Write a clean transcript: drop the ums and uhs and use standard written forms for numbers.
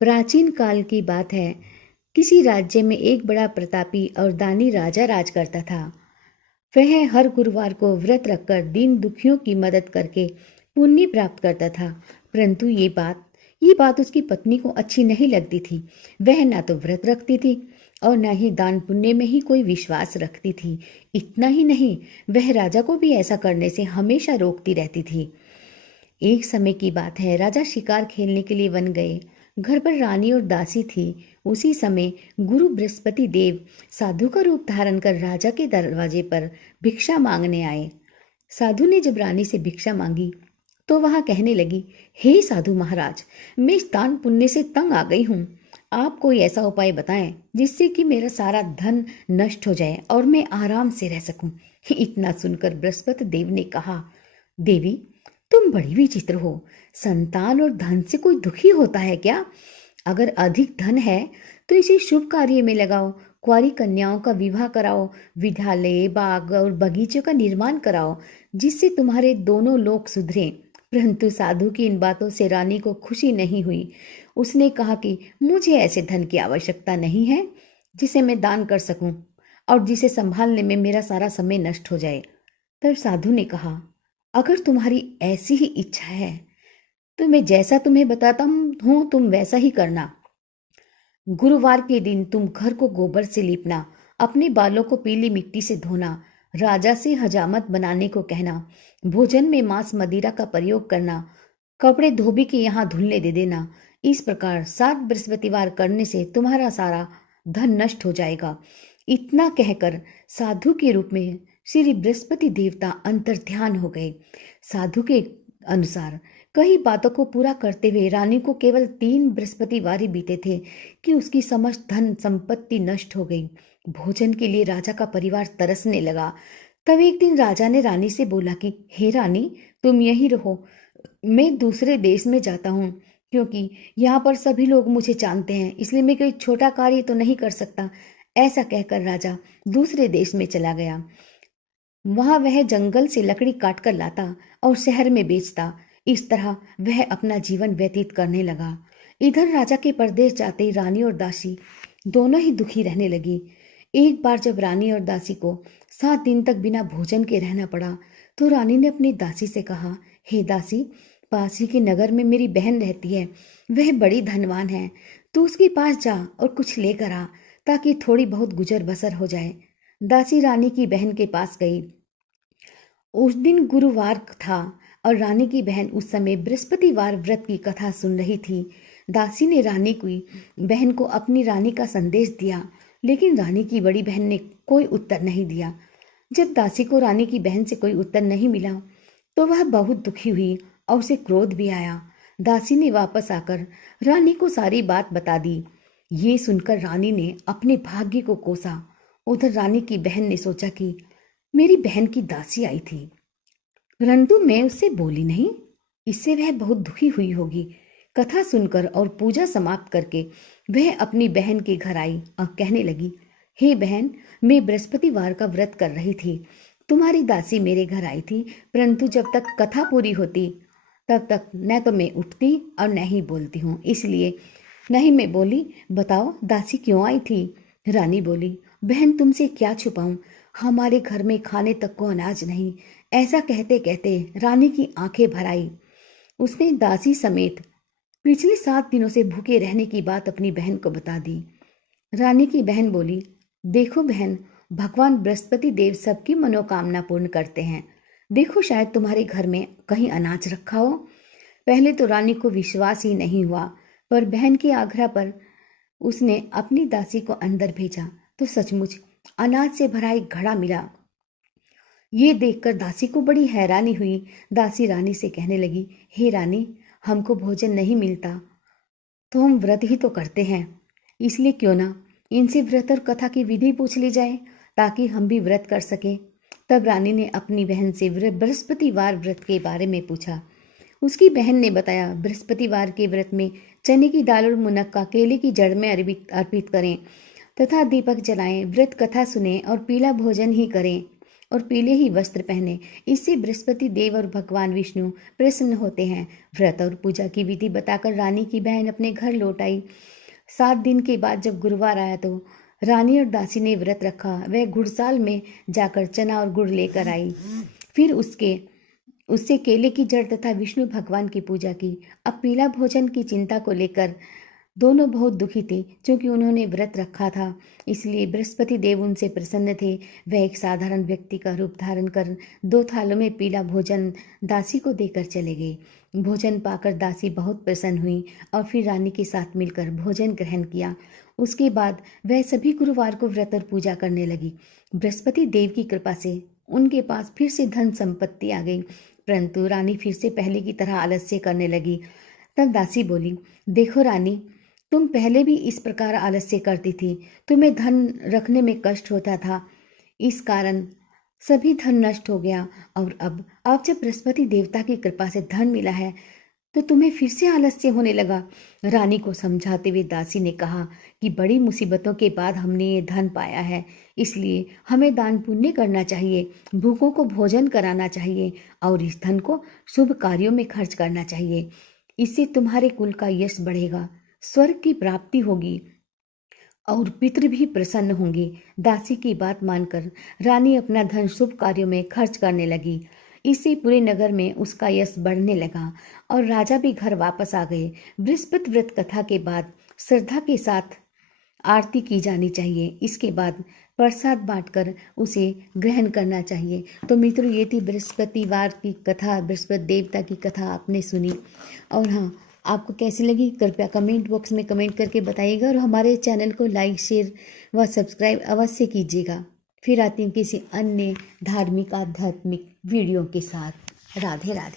प्राचीन काल की बात है। किसी राज्य में एक बड़ा प्रतापी और दानी राजा राज करता था। वह हर गुरुवार को व्रत रखकर दीन दुखियों की मदद करके पुण्य प्राप्त करता था। परंतु ये बात उसकी पत्नी को अच्छी नहीं लगती थी। वह ना तो व्रत रखती थी और ना ही दान पुण्य में ही कोई विश्वास रखती थी। इतना ही नहीं, वह राजा को भी ऐसा करने से हमेशा रोकती रहती थी। एक समय की बात है, राजा शिकार खेलने के लिए वन गए। घर पर रानी और दासी थी। उसी समय गुरु बृहस्पति देव साधु का रूप धारण कर राजा के दरवाजे पर भिक्षा मांगने आए। साधु ने जब रानी से भिक्षा मांगी तो वहां कहने लगी, हे साधु महाराज, मैं इस दान पुण्य से तंग आ गई हूँ। आप कोई ऐसा उपाय बताएं जिससे कि मेरा सारा धन नष्ट हो जाए और मैं आराम से रह सकूं। इतना सुनकर बृहस्पति देव ने कहा, देवी, तुम बड़ी विचित्र हो। संतान और धन से कोई दुखी होता है क्या? अगर अधिक धन है तो इसे शुभ कार्य में लगाओ। कुंवारी कन्याओं का विवाह कराओ, विद्यालय, बाग और बगीचों का निर्माण कराओ, जिससे तुम्हारे दोनों लोग सुधरें। परंतु साधु की इन बातों से रानी को खुशी नहीं हुई। उसने कहा कि मुझे ऐसे धन की आवश्यकता नहीं है जिसे मैं दान कर सकूं और जिसे संभालने में मेरा सारा समय नष्ट हो जाए। तब साधु ने कहा, अगर तुम्हारी ऐसी ही इच्छा है तो मैं जैसा तुम्हें बताता हूँ तुम वैसा ही करना। गुरुवार के दिन तुम घर को गोबर से लीपना, अपने बालों को पीली मिट्टी से धोना, राजा से हजामत बनाने को कहना, भोजन में मांस मदिरा का प्रयोग करना, कपड़े धोबी के यहाँ धुलने दे देना। इस प्रकार 7 बृहस्पतिवार करने से तुम्हारा सारा धन नष्ट हो जाएगा। इतना कहकर साधु के रूप में श्री बृहस्पति देवता अंतर ध्यान हो गए। साधु के अनुसार कई बातों को पूरा करते हुए रानी को केवल 3 बृहस्पतिवार ही बीते थे कि उसकी समस्त धन संपत्ति नष्ट हो गई। भोजन के लिए राजा का परिवार तरसने लगा। तब एक दिन राजा ने रानी से बोला कि हे रानी, तुम यहीं रहो, मैं दूसरे देश में जाता हूँ, क्योंकि यहाँ पर सभी लोग मुझे जानते हैं, इसलिए मैं कोई छोटा कार्य तो नहीं कर सकता। ऐसा कहकर राजा दूसरे देश में चला गया। वहां वह जंगल से लकड़ी काट कर लाता और शहर में बेचता। इस तरह वह अपना जीवन व्यतीत करने लगा। इधर राजा के परदेश जाते रानी और दासी दोनों ही दुखी रहने लगी। एक बार जब रानी और दासी को 7 दिन तक बिना भोजन के रहना पड़ा तो रानी ने अपनी दासी से कहा, हे दासी, पास ही के नगर में मेरी बहन रहती है, वह बड़ी धनवान है। तू उसके पास जा और कुछ लेकर आ, ताकि थोड़ी बहुत गुजर बसर हो जाए। दासी रानी की बहन के पास गई। उस दिन गुरुवार था और रानी की बहन उस समय बृहस्पतिवार व्रत की कथा सुन रही थी। दासी ने रानी की बहन को अपनी रानी का संदेश दिया, लेकिन रानी की बड़ी बहन ने कोई उत्तर नहीं दिया। जब दासी को रानी की बहन से कोई उत्तर नहीं मिला तो वह बहुत दुखी हुई और उसे क्रोध भी आया। दासी ने वापस आकर रानी को सारी बात बता दी। ये सुनकर रानी ने अपने भाग्य को कोसा। उधर रानी की बहन ने सोचा कि मेरी बहन की दासी आई थी, परंतु मैं उससे बोली नहीं, इससे वह बहुत दुखी हुई होगी। कथा सुनकर और पूजा समाप्त करके वह अपनी बहन के घर आई और कहने लगी, हे बहन, मैं बृहस्पतिवार का व्रत कर रही थी। तुम्हारी दासी मेरे घर आई थी, परंतु जब तक कथा पूरी होती तब तक न तो मैं उठती और न ही बोलती हूँ, इसलिए नहीं मैं बोली। बताओ दासी क्यों आई थी? रानी बोली, बहन, तुमसे क्या छुपाऊं, हमारे घर में खाने तक को अनाज नहीं। ऐसा कहते कहते रानी की आंखें भर आई। उसने दासी समेत पिछले 7 दिनों से भूखे रहने की बात अपनी बहन को बता दी। रानी की बहन बोली, देखो बहन, भगवान बृहस्पति देव सबकी मनोकामना पूर्ण करते हैं। देखो, शायद तुम्हारे घर में कहीं अनाज रखा हो। पहले तो रानी को विश्वास ही नहीं हुआ, पर बहन के आग्रह पर उसने अपनी दासी को अंदर भेजा तो सचमुच अनाज से भरा एक घड़ा मिला। ये देखकर दासी को बड़ी हैरानी हुई। दासी रानी से कहने लगी, हे रानी, हमको भोजन नहीं मिलता तो हम व्रत ही तो करते हैं, इसलिए क्यों ना इनसे व्रत और कथा की विधि पूछ ली जाए, ताकि हम भी व्रत कर सकें। तब रानी ने अपनी बहन से बृहस्पतिवार व्रत के बारे में पूछा। उसकी बहन ने बताया, बृहस्पतिवार के व्रत में चने की दाल और मुनक्का केले की जड़ में अर्पित करें तथा दीपक जलाएं, व्रत कथा सुने और पीला भोजन ही करें। और पीले ही वस्त्र पहने। इससे बृहस्पति देव और भगवान विष्णु प्रसन्न होते हैं। व्रत और पूजा की विधि बताकर रानी की बहन अपने घर लौट आई। 7 दिन के बाद जब गुरुवार आया तो रानी और दासी ने व्रत रखा। वह गुड़साल में जाकर चना और गुड़ लेकर आई। फिर उससे केले की जड़ तथा विष्णु भगवान की पूजा की। अब पीला भोजन की चिंता को लेकर दोनों बहुत दुखी थे, क्योंकि उन्होंने व्रत रखा था। इसलिए बृहस्पति देव उनसे प्रसन्न थे। वह एक साधारण व्यक्ति का रूप धारण कर 2 थालों में पीला भोजन दासी को देकर चले गए। भोजन पाकर दासी बहुत प्रसन्न हुई और फिर रानी के साथ मिलकर भोजन ग्रहण किया। उसके बाद वह सभी गुरुवार को व्रत और पूजा करने लगी। बृहस्पति देव की कृपा से उनके पास फिर से धन संपत्ति आ गई, परंतु रानी फिर से पहले की तरह आलस्य करने लगी। तब दासी बोली, देखो रानी, तुम पहले भी इस प्रकार आलस्य करती थी। तुम्हें धन रखने में कष्ट होता था, इस कारण सभी धन नष्ट हो गया। और अब जब बृहस्पति देवता की कृपा से धन मिला है तो तुम्हें फिर से आलस्य होने लगा। रानी को समझाते हुए दासी ने कहा कि बड़ी मुसीबतों के बाद हमने ये धन पाया है, इसलिए हमें दान पुण्य करना चाहिए, भूखों को भोजन कराना चाहिए और इस धन को शुभ कार्यों में खर्च करना चाहिए। इससे तुम्हारे कुल का यश बढ़ेगा, स्वर्ग की प्राप्ति होगी और पितृ भी प्रसन्न होंगे। दासी की बात मानकर रानी अपना धन शुभ कार्यों में खर्च करने लगी। इससे पूरे नगर में उसका यश बढ़ने लगा और राजा भी घर वापस आ गए। बृहस्पति व्रत कथा के बाद श्रद्धा के साथ आरती की जानी चाहिए। इसके बाद प्रसाद बांटकर उसे ग्रहण करना चाहिए। तो मित्रों, ये थी बृहस्पतिवार की कथा, बृहस्पति देवता की कथा आपने सुनी। और हाँ, आपको कैसी लगी कृपया कमेंट बॉक्स में कमेंट करके बताइएगा और हमारे चैनल को लाइक, शेयर व सब्सक्राइब अवश्य कीजिएगा। फिर आती हूँ किसी अन्य धार्मिक आध्यात्मिक वीडियो के साथ। राधे राधे।